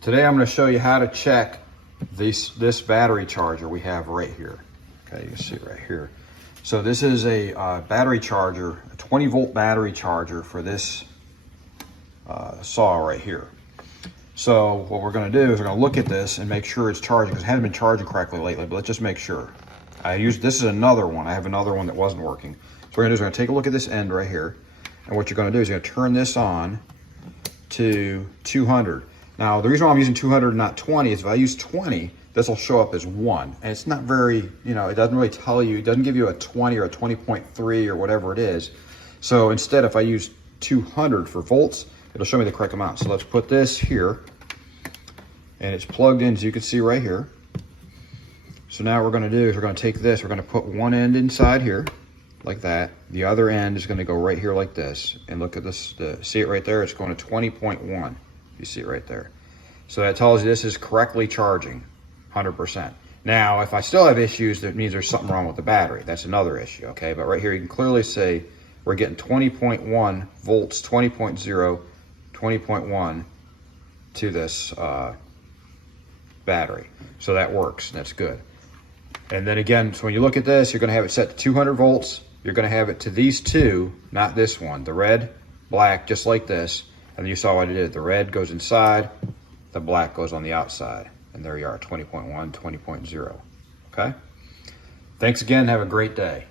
Today I'm going to show you how to check this battery charger we have right here. Okay, you can see it right here. So this is a battery charger, a 20 volt battery charger for this saw right here. So what we're going to do is we're going to look at this and make sure it's charging, because it hasn't been charging correctly lately, but let's just make sure. This is another one. I have another one that wasn't working. So what we're going to do is we're going to take a look at this end right here. And what you're going to do is you're going to turn this on to 200. Now, the reason why I'm using 200 and not 20 is if I use 20, this will show up as 1. And it's not very, it doesn't really tell you, it doesn't give you a 20 or a 20.3 or whatever it is. So instead, if I use 200 for volts, it'll show me the correct amount. So let's put this here. And it's plugged in, as you can see right here. So now what we're going to do is we're going to take this, we're going to put one end inside here, like that. The other end is going to go right here like this. And look at this, see it right there? It's going to 20.1. You see it right there. So that tells you this is correctly charging 100%. Now, if I still have issues, that means there's something wrong with the battery. That's another issue, okay? But right here, you can clearly see we're getting 20.1 volts, 20.0, 20.1 to this battery. So that works, that's good. And then again, so when you look at this, you're gonna have it set to 200 volts. You're gonna have it to these two, not this one. The red, black, just like this. And you saw what I did. The red goes inside, the black goes on the outside. And there you are, 20.1, 20.0, okay? Thanks again, have a great day.